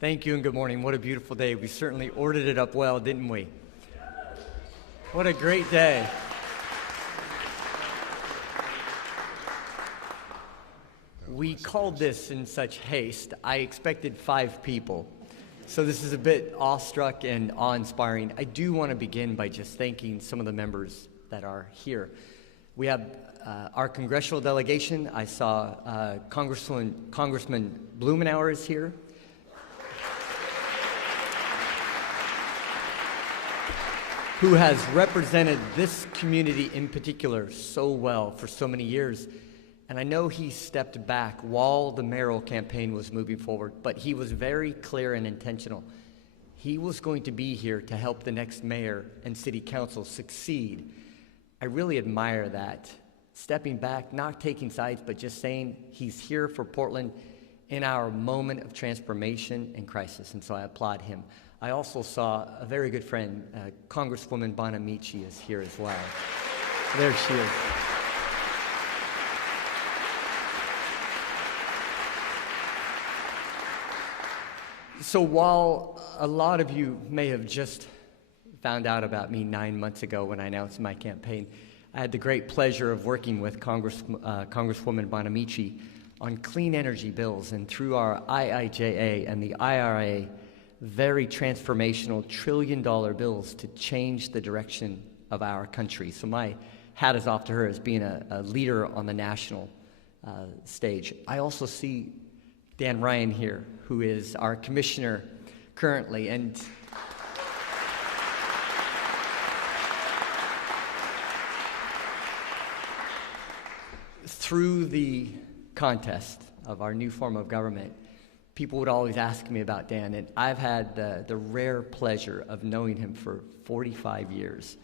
Thank you and good morning. What a beautiful day. We certainly ordered it up well, didn't we? What a great day. We called this in such haste. I expected 5 people. So this is a bit awestruck and awe-inspiring. I do want to begin by just thanking some of the members that are here. We have our congressional delegation. I saw Congressman Blumenauer is here. Who has represented this community in particular so well for so many years. And I know he stepped back while the mayoral campaign was moving forward, but he was very clear and intentional. He was going to be here to help the next mayor and city council succeed. I really admire that. Stepping back, not taking sides, but just saying he's here for Portland in our moment of transformation and crisis, and so I applaud him. I also saw a very good friend, Congresswoman Bonamici is here as well. There she is. So while a lot of you may have just found out about me 9 months ago when I announced my campaign, I had the great pleasure of working with Congresswoman Bonamici on clean energy bills, and through our IIJA and the IRA, very transformational trillion-dollar bills to change the direction of our country. So my hat is off to her as being a leader on the national stage. I also see Dan Ryan here, who is our commissioner currently. And through the contest of our new form of government, people would always ask me about Dan, and I've had the rare pleasure of knowing him for 45 years.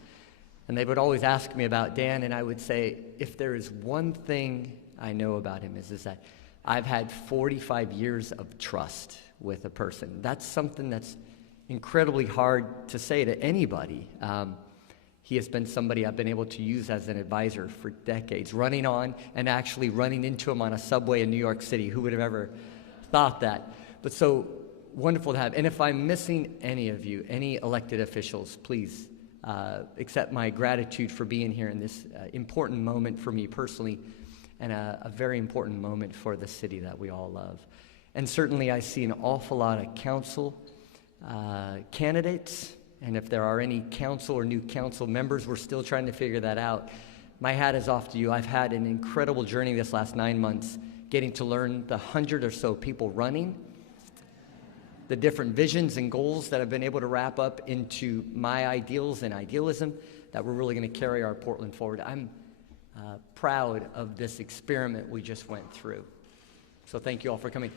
And they would always ask me about Dan, and I would say, if there is one thing I know about him is that I've had 45 years of trust with a person. That's something that's incredibly hard to say to anybody. He has been somebody I've been able to use as an advisor for decades, running on and actually running into him on a subway in New York City. Who would have ever thought that? But so wonderful to have. And if I'm missing any of you, any elected officials, please accept my gratitude for being here in this important moment for me personally, and a very important moment for the city that we all love. And certainly I see an awful lot of council candidates, and if there are any council or new council members, we're still trying to figure that out. My hat is off to you. I've had an incredible journey this last 9 months, getting to learn the 100 or so people running, the different visions and goals that I've been able to wrap up into my ideals and idealism that we're really going to carry our Portland forward. I'm proud of this experiment we just went through. So thank you all for coming.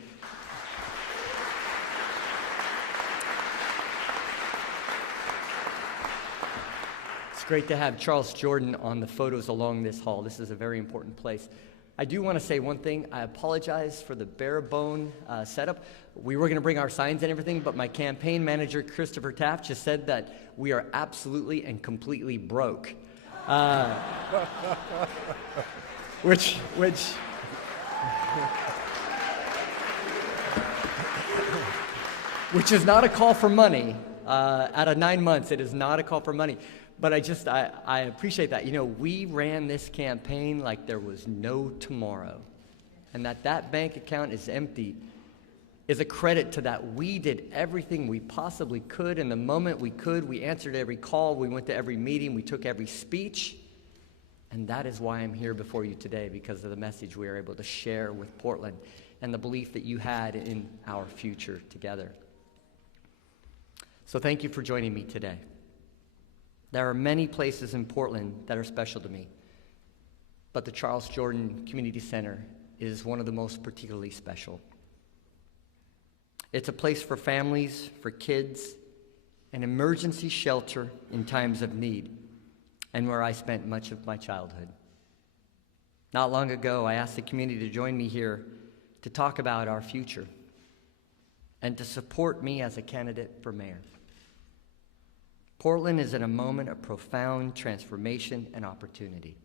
It's great to have Charles Jordan on the photos along this hall. This is a very important place. I do want to say one thing. I apologize for the bare bone setup. We were going to bring our signs and everything, but my campaign manager, Christopher Taft, just said that we are absolutely and completely broke. Which is not a call for money. Out of 9 months, it is not a call for money. But I appreciate that. You know, we ran this campaign like there was no tomorrow. And that bank account is empty is a credit to that. We did everything we possibly could. And the moment we could, we answered every call. We went to every meeting. We took every speech. And that is why I'm here before you today, because of the message we were able to share with Portland and the belief that you had in our future together. So thank you for joining me today. There are many places in Portland that are special to me, but the Charles Jordan Community Center is one of the most particularly special. It's a place for families, for kids, an emergency shelter in times of need, and where I spent much of my childhood. Not long ago, I asked the community to join me here to talk about our future and to support me as a candidate for mayor. Portland is in a moment of profound transformation and opportunity.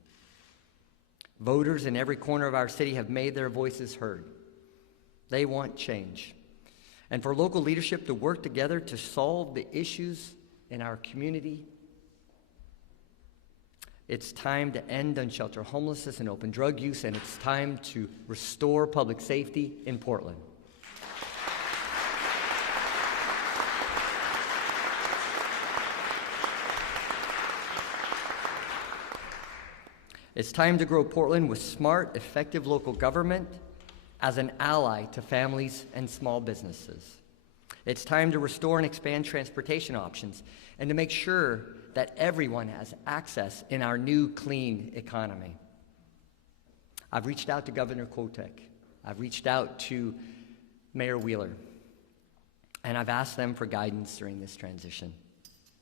Voters in every corner of our city have made their voices heard. They want change. and for local leadership to work together to solve the issues in our community. It's time to end unsheltered homelessness and open drug use, and it's time to restore public safety in Portland. It's time to grow Portland with smart, effective local government as an ally to families and small businesses. It's time to restore and expand transportation options and to make sure that everyone has access in our new clean economy. I've reached out to Governor Kotek. I've reached out to Mayor Wheeler, and I've asked them for guidance during this transition.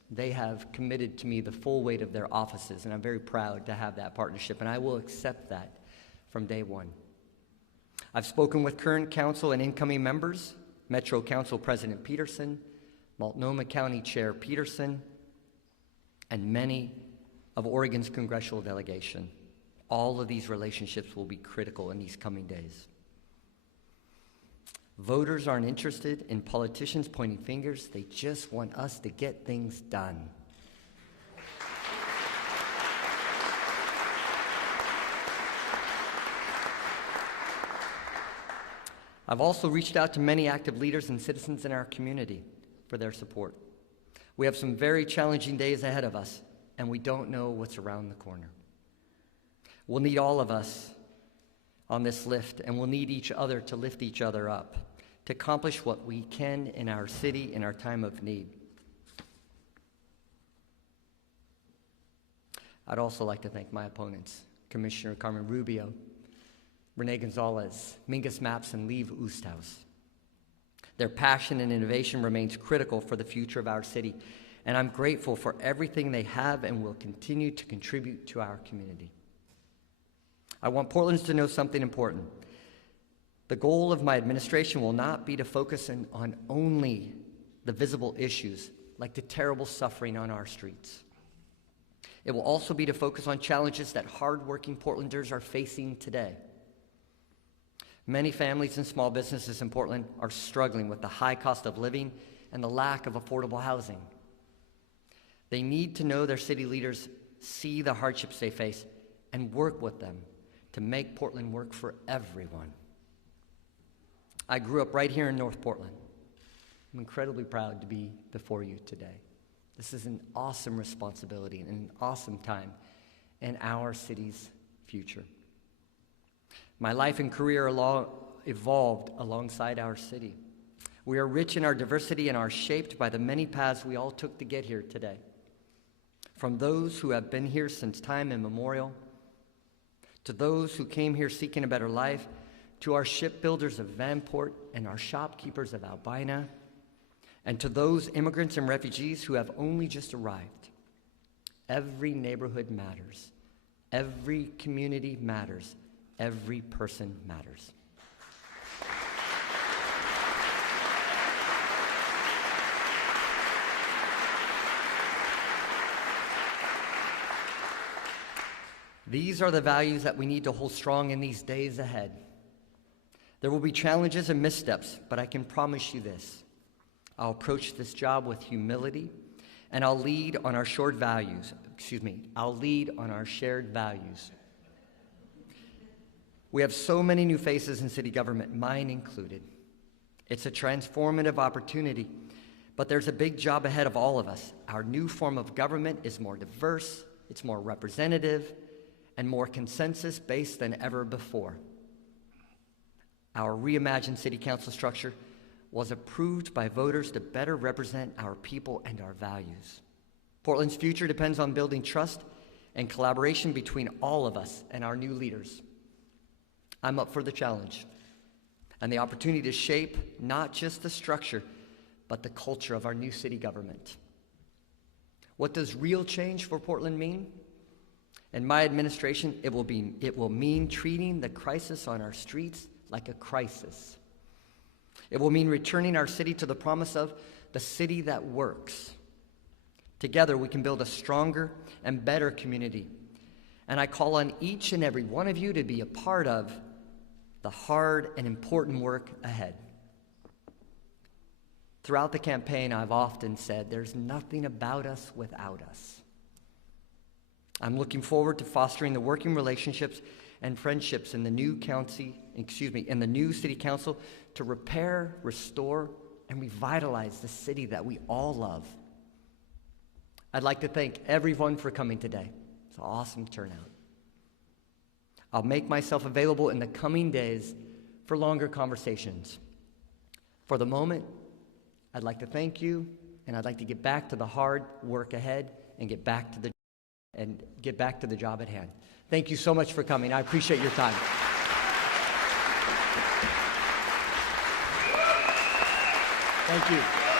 They have committed to me the full weight of their offices, and I'm very proud to have that partnership, and I will accept that from day one. I've spoken with current council and incoming members, Metro Council President Peterson, Multnomah County Chair Peterson, and many of Oregon's congressional delegation. All of these relationships will be critical in these coming days. Voters aren't interested in politicians pointing fingers. They just want us to get things done. I've also reached out to many active leaders and citizens in our community for their support. We have some very challenging days ahead of us, and we don't know what's around the corner. We'll need all of us on this lift, and we'll need each other to lift each other up, to accomplish what we can in our city in our time of need. I'd also like to thank my opponents, Commissioner Carmen Rubio, Renee Gonzalez, Mingus Maps, and Liev Oosthuis. Their passion and innovation remains critical for the future of our city, and I'm grateful for everything they have and will continue to contribute to our community. I want Portlanders to know something important. The goal of my administration will not be to focus on only the visible issues, like the terrible suffering on our streets. It will also be to focus on challenges that hardworking Portlanders are facing today. Many families and small businesses in Portland are struggling with the high cost of living and the lack of affordable housing. They need to know their city leaders see the hardships they face and work with them to make Portland work for everyone. I grew up right here in North Portland. I'm incredibly proud to be before you today. This is an awesome responsibility and an awesome time in our city's future. My life and career evolved alongside our city. We are rich in our diversity and are shaped by the many paths we all took to get here today. From those who have been here since time immemorial, to those who came here seeking a better life, to our shipbuilders of Vanport and our shopkeepers of Albina, and to those immigrants and refugees who have only just arrived. Every neighborhood matters. Every community matters. Every person matters. These are the values that we need to hold strong in these days ahead. There will be challenges and missteps, but I can promise you this. I'll approach this job with humility, and I'll lead on our shared values. I'll lead on our shared values. We have so many new faces in city government, mine included. It's a transformative opportunity, but there's a big job ahead of all of us. Our new form of government is more diverse, it's more representative, and more consensus-based than ever before. Our reimagined city council structure was approved by voters to better represent our people and our values. Portland's future depends on building trust and collaboration between all of us and our new leaders. I'm up for the challenge and the opportunity to shape not just the structure, but the culture of our new city government. What does real change for Portland mean? In my administration, it will mean treating the crisis on our streets like a crisis. It will mean returning our city to the promise of the city that works. Together, we can build a stronger and better community. And I call on each and every one of you to be a part of the hard and important work ahead. Throughout the campaign, I've often said, there's nothing about us without us. I'm looking forward to fostering the working relationships and friendships in the new city council to repair, restore, and revitalize the city that we all love. I'd like to thank everyone for coming today. It's an awesome turnout. I'll make myself available in the coming days for longer conversations. For the moment, I'd like to thank you, and I'd like to get back to the hard work ahead and get back to the job at hand. Thank you so much for coming. I appreciate your time. Thank you.